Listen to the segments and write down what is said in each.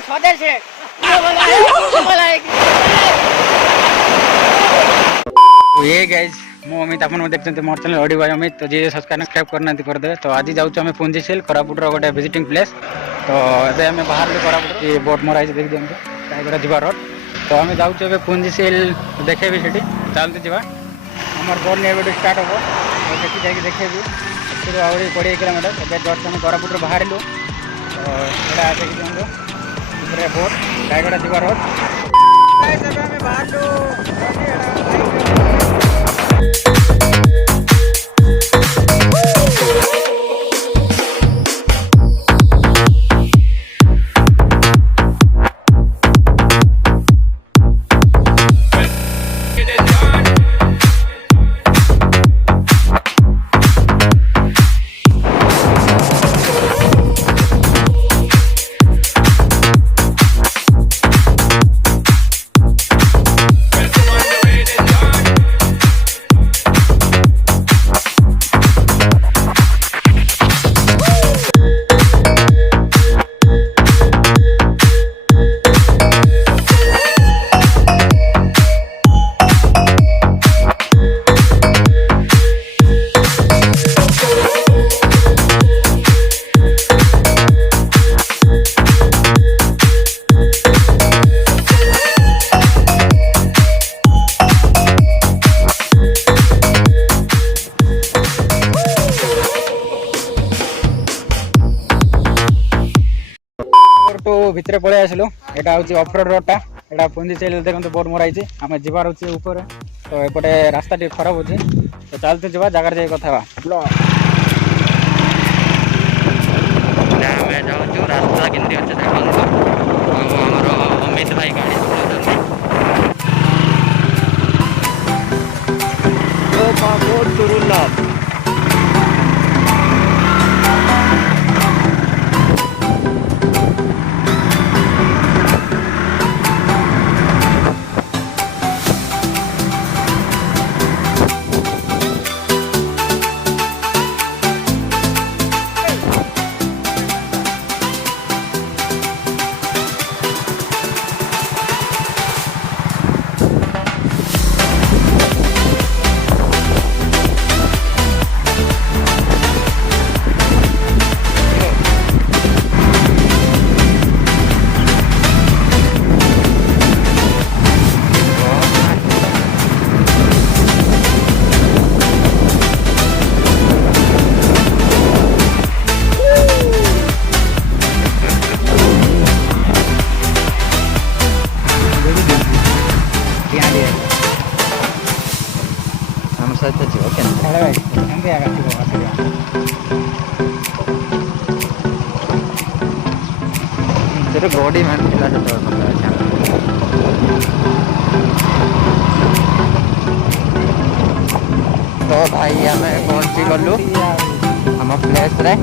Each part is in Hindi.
स्वदेश है। ये गाइस मो अमित आपन देखते मोर चैनल ऑडियो बाय अमित तो जी सब्सक्राइब करना करदे। तो आज जाऊँ आम पुंजीशील कोरापुट गोटे विजिटिंग प्लेस। तो ये आम बाहर कोरापुट ये बोट मरा देख दिखाँ टाइगर जीवा रोड। तो आम जाऊँ पुंजीशील देखे भी सीटी चलते जावा आमर बोट नहीं स्टार्ट हम तो देखी देखेबी आहरी 20 किलोमीटर ए जस्ट आम कोरापुट बाहर। तो यहाँ देखी दिखाँ बोट टाइगर जीवा रोड बाहर। भितर पलि आसलु यहाँ हूँ ऑफरोड रोडटा यहाँ पुंजीशील देखते बोट मराई आम जीवार अच्छे ऊपर। तो एपटे रास्ता टे खराब अच्छे तो चलते जावा जगार जाए कथा रास्ता केमती अच्छे देखो अमित भाई गाड़ी चलाते। बॉडी मैन तो भाई आम पहुँची गलु आम प्लेस रे।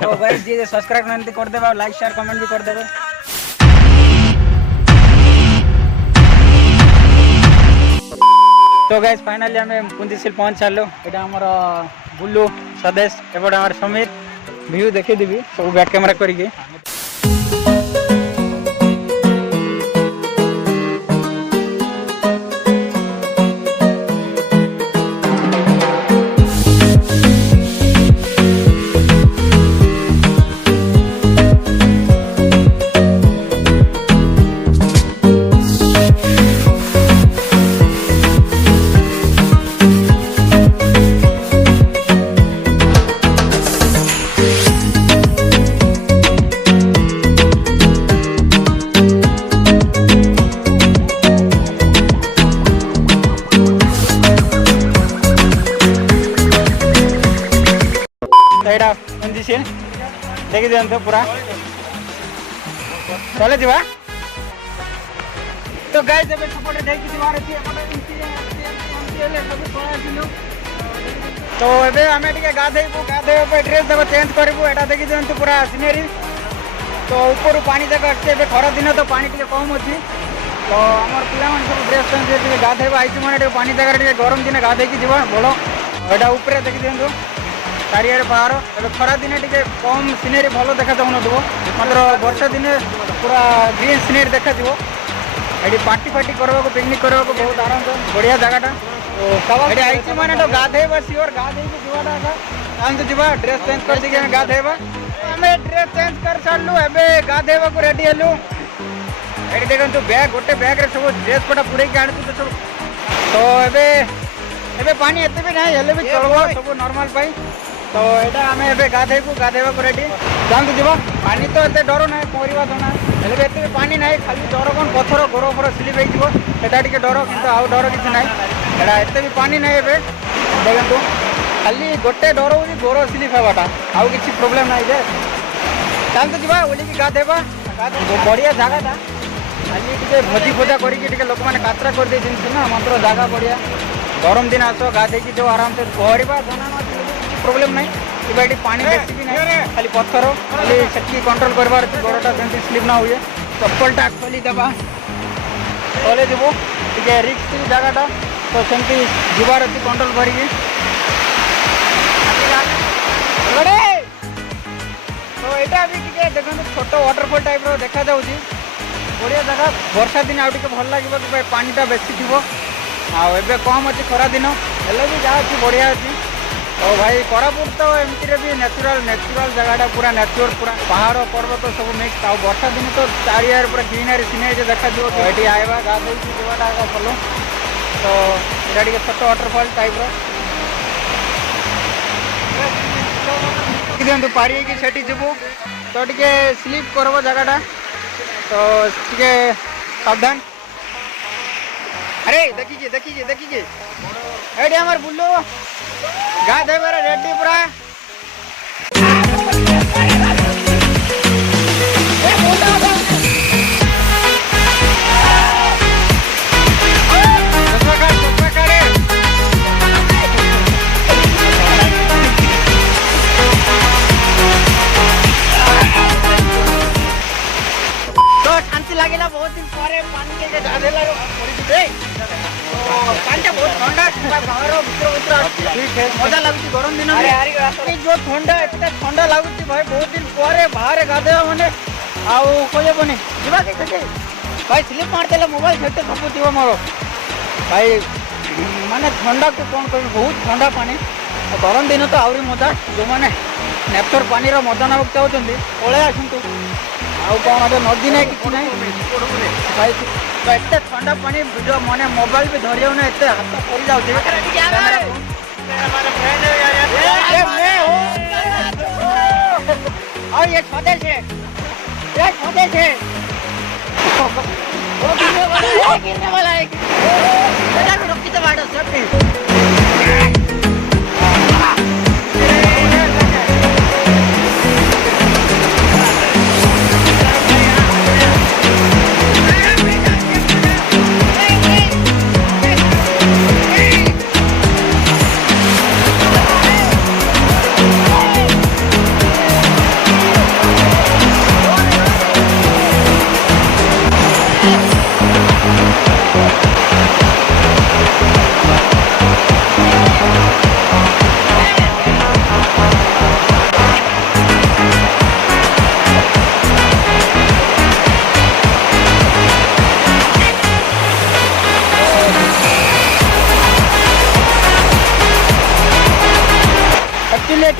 तो भाई जी सब्सक्राइब कर देबा लाइक शेयर कमेंट भी कर देबे। तो गाइस फाइनली आम पुंजीशील पहुँच सारू। यहाँ आमर बुलू स्वदेश एपटे आम समीर व्यू देखीदेवी सब बैक कैमेरा करके। पुंजीशील देखी दिखाते पूरा चले जा। तो गाइस सपोर्ट देखी जीवार अच्छी तो ये आम गाधेबू गाधे ड्रेस देव चेंज करूँ यहाँ देखी दिखाते पूरा सीनेरी। तो ऊपर पानी जाक अच्छे खरा दिन तो पानी टे कम अच्छी तो आम पिला सब ड्रेस चेंज गाधेवा आई मैंने पानी जगह गरम दिन गाधे जीव भल यहाँ उपरे देखी दिखाँ चारिड़े पहाड़ ए खरा दिन टे कम सिनेरी भल देखा जाऊन मात्र वर्षा दिन पूरा ग्रीन सिनेरी देखा ये पार्टी फाटी करवा पिकनिक करवा बहुत आराम बढ़िया जगह ये आई मैंने तो गाधेबा सियोर गाधे जाता जीवा ड्रेस चेंज कर दी गाधेबा आम ड्रेस चेंज कर सारू ए गाधेबा को रेडी हेलु ये देखो बैग गोटे बैग रे सब ड्रेस पटा पुरे आनी तो सब तो एबे पानी एत भी ना हेले भी चलो सब नॉर्मल पाई तो यहाँ आम ए गाधेबू गाधेबा को रेडी जानते जीव पानी तो एत डर ना पहरवा जना हेल्ले एत भी पानी ना खाली डर कौन पथर गोड़ फोड़ स्लीप होता टे डर कि आउ डर किसी ना यहाँ एत भी पानी ना ए देखो खाली गोटे डर हो गोड़ स्लीप होगाटा आउ कि प्रोब्लेम ना जे जानते जीवा बोलिकी गाधेबा बढ़िया जगह खाली टे भोजी भोजा करके लोक मैंने कातरा कर दे ना मात्र जगह बढ़िया गरम दिन आस गाधे जो आराम से पहरवा जना प्रोब्लेम ना ये पानी बेसी भी ना खाली पत्थर खाली से कंट्रोल कर गोड़टा जमी स्लीप ना हुए चप्पलटा खोली देवा तले जीव टे रिक्स जगहटा तो सेमती जीवार अच्छी कंट्रोल करी तो यहाँ भी टे देखो छोट वाटरफॉल टाइप देखा जाऊँगी बढ़िया जगह वर्षा दिन आउ टे भल लगे कि पानीटा बेसी थी आबे कम अच्छी खरा दिन हेल्ले भी जहाँ अच्छी बढ़िया अच्छी तो भाई कोरापुट तो एमती भी नेचुराल जगहटा पूरा नेचुर पूरा पहाड़ पर्वत सब मिक्स आ वर्षा दिन तो चारिआर पूरा ग्रीनरी सिनेरी देखा तो ये आवा गाधे जीवाटा भल तो यहाँ टे छोट वाटरफॉल टाइप दिखाँ पारी से जीवु तो टे स्लीप करब जगहटा तो टे सावधान अरे देखिए एडी हमार बुल्लू गाधेबार रेडी पूरा तो शांति लगे बहुत दिन पर पानी के गाधे लगे पानी बहुत ठंडा मजा लगुच गरम दिन जो ठंडा एत ठंडा लगुच भाई बहुत दिन पर बाहर गाधेवा मैंने आईबनी जीवा भाई स्लीप मारदे मोबाइल सेट सब थी मोर भाई माने ठंडा को कौन कह बहुत ठंडा पानी गरम दिन तो आहरी मजा जो मैंने नेचर पानी मजा ना चाहते पलि आसतु आउ नदी ना कि ना भाई तो एत ठंडा पानी भिडियो मैंने मोबाइल भी धरी होना एत हाथ पड़ जाऊँ और ये स्वदेश है गिरने वाला है रोकी तो बाढ़ सब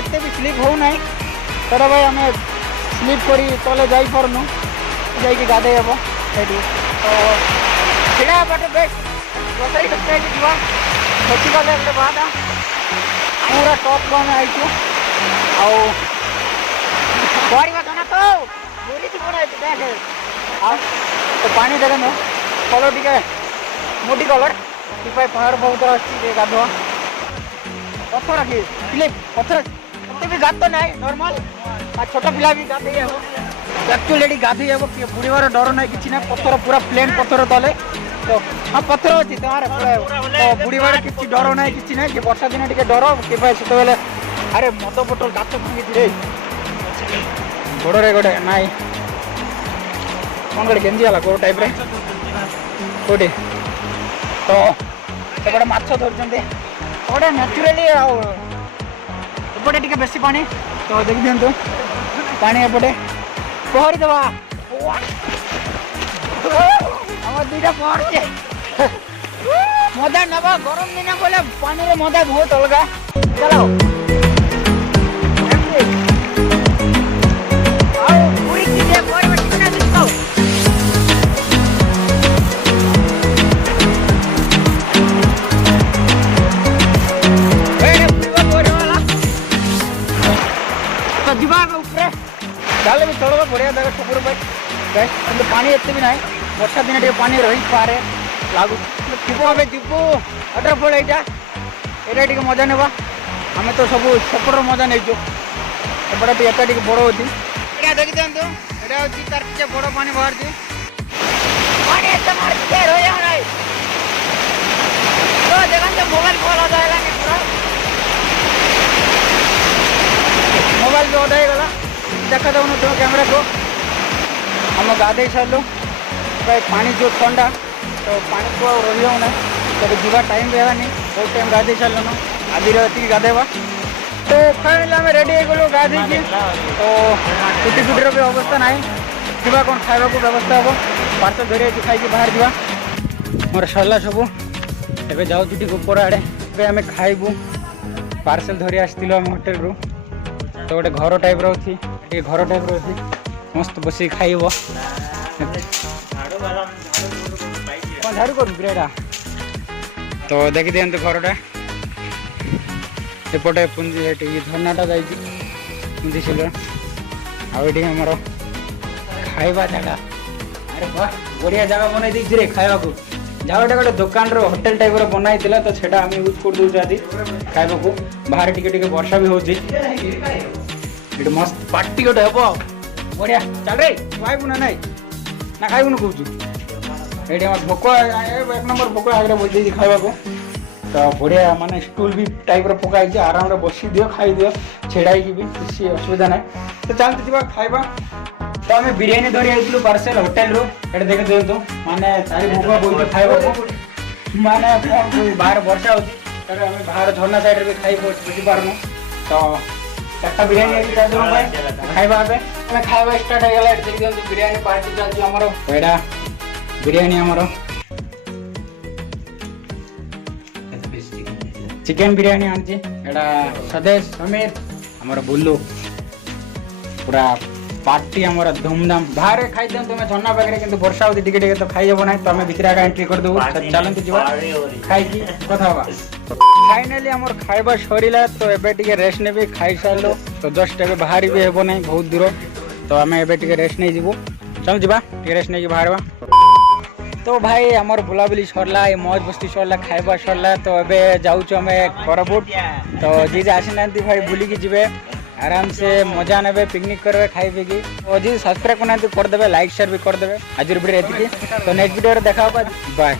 एत भी स्लीप हो ना तो भाई आम स्लीप कर तले जापरनु जा गाधे हम तो सीढ़ा बाटे बेस्ट रोसई जा देखी गले बादा पूरा टप को आम आईचु आड़वा जना तो बुरी देखे तो पानी देखे कलर टे मोटी कलर पहाड़ बहुत अच्छी गाधुआ पत्थर कि स्लीप पत्थर एत भी गात ना नॉर्मल छोट पिला भी गाधे एक्चुअली गाधे कि बुड़ीबार डर ना कि पत्थर पूरा प्लेन पत्थर तले तो हाँ पत्थर अच्छी तो बुड़ीबार किसी डर ना कि ना कि वर्षा दिन टे डर कि से अरे मद बोतल गात भांगी गोड़े गोटे नाई कौन गोटे गेंदी गोड़ टाइप कोटे तो सेपटे माछ धरते सेपटे न्याचुराली एपटे टे बेसी पानी तो देखी दिंतु पानी एपटे पहरी दबा आम दुईटा पहरचे मजा नवा गरम दिन बोले पानी रे मजा बहुत अलग चलो डाले भी चलो बढ़िया जगह ठकुर पानी एते भी ना वर्षा दिन टे पानी रही पारे लागू जीव आम जीव वाटरफल यहाँ टे मजा नेबा आम तो सब सेपट मजा नहीं एपटे एटा टे बड़ होती देखी दिखाँ यहाँ हूँ तार बड़ पानी बाहर मोबाइल मोबाइल भी अदा होगा देखा जाऊन तुम कैमेरा को आम गाधे सारू पानी जो ठंडा तो पानी को रही होना तब जीवा टाइम भी है बहुत टाइम गाधे सारू आज गाधेवा तो फाइनली आम रेडी हो गलु गाधे तो छुट्टी छुट्टीर भी अवस्था ना जीवा कौन खावा को व्यवस्था हम पार्सल धरी खाई बाहर जा मोर सरला सब एवं जाऊँ टी ऊपर आड़े आम खाइबू पार्सल धरी आसलु आम होटेल रू तो गोटे घर टाइप रही घर टाइप रही मस्त बस खाइब झाड़ू कर तो देखी दिखाँ घरटा एपटे पुंजी झरनाटा जा पुंजी सिल आमर खाइबा जगह अरे वाह बढ़िया जगह बनई दी रे खाइबा को जहाँ गोटे दुकान होटेल टाइप बनाई तो सेटा आम यूज कर दूँ आज खाइबा को बाहर टिके वर्षा भी होती मस्त पार्टी गोटे हे बढ़िया चल रे खाइबू ना नाई ना खाइबू ना कहूँ ये भोक एक नंबर भोक आगे बोल खाइबा को तो बढ़िया माने स्टूल भी टाइप पकाई आराम बसी दियो खाई दियो छेड़ाई भी किसी असुविधा ना तो चलते जा खाइबा तो आम बिरियानी धरी आई पार्सल होटेल रू ये देखी दिखाँ माने चारि भोक बोल खाइबा माने बाहर वर्षा होती बाहर झरना साइड भी खाई बुझी पारनु तो चार्टा बिरियानी खाइबा खाइबा स्टार्ट हो गला देखी दिखाँ बिरियानी पार्टी चलती आमर एटा बिरियानी आमर चिकेन बिरियानी आनी एटा स्वदेश समीर आमर बुल्लू पूरा पार्टी आमर धूमधाम बाहर खाई दिखाँ तुम्हें झरना पाखे कि वर्षा होती टिके तो खाई जब ना तो आम भितर आगे एंट्री करदेबू चलते जा खाई कथा फाइनाली आमर खाइबा सरीला तो एबे टिके रेस्ट नेबी खाई सारलो तो जस्ट एबे बाहर भी हेबो नहीं बहुत दूर तो आम एबे टिके रेस्ट नहीं जीवु चल जा रेस्ट नहीं बाहर तो भाई आमर बुलाबुली सरला ये मौज मस्ती सरला खाइबा सरला तो एबे जाऊँ आम कोरापुट तो जी आसी ना भाई बुलिकी जीवे आराम से मजा ने पिकनिक करेंगे खाई पीकी और जी सब्सक्राइब करना करदे लाइक शेयर भी करदे आज वीडियो तो नेक्स्ट वीडियो देखा बाय।